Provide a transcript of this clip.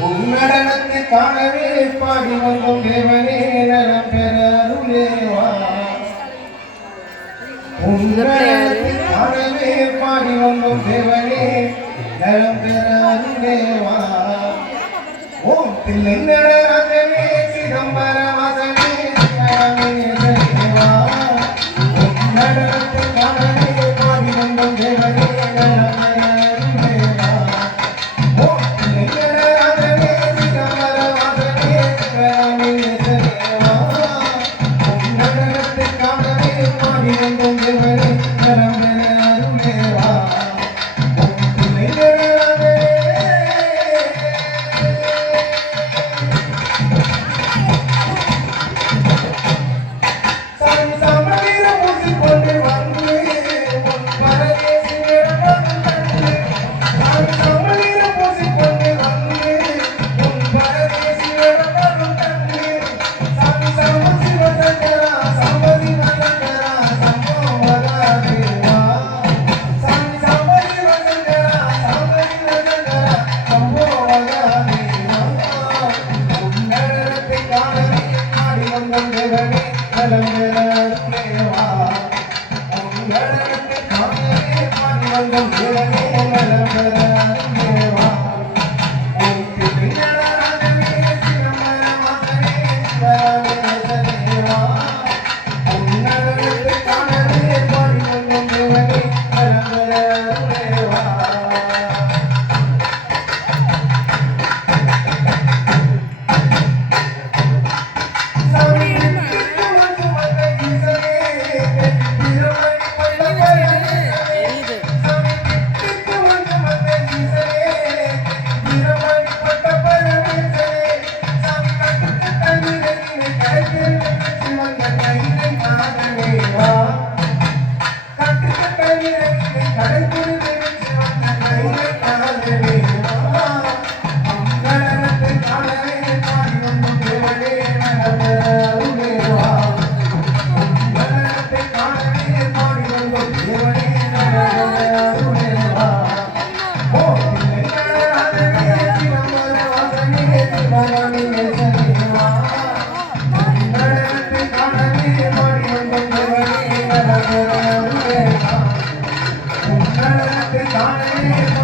உன்னடனத்தை காணவே பாடி வந்தோம் தேவனே நலம் பெற அருளேவா. உன்னடனத்தை காணவே பாடி வந்தோம் தேவனே நலம் பெற அருளேவா. ஓம் பிள்ளை நடராஜனே சிதம்பர வாசனே நலமே தேவா. உன்னடனத்தை காணவே பாடி வந்தோம் தேவனே நலம் பெற அருளேவா. காணவே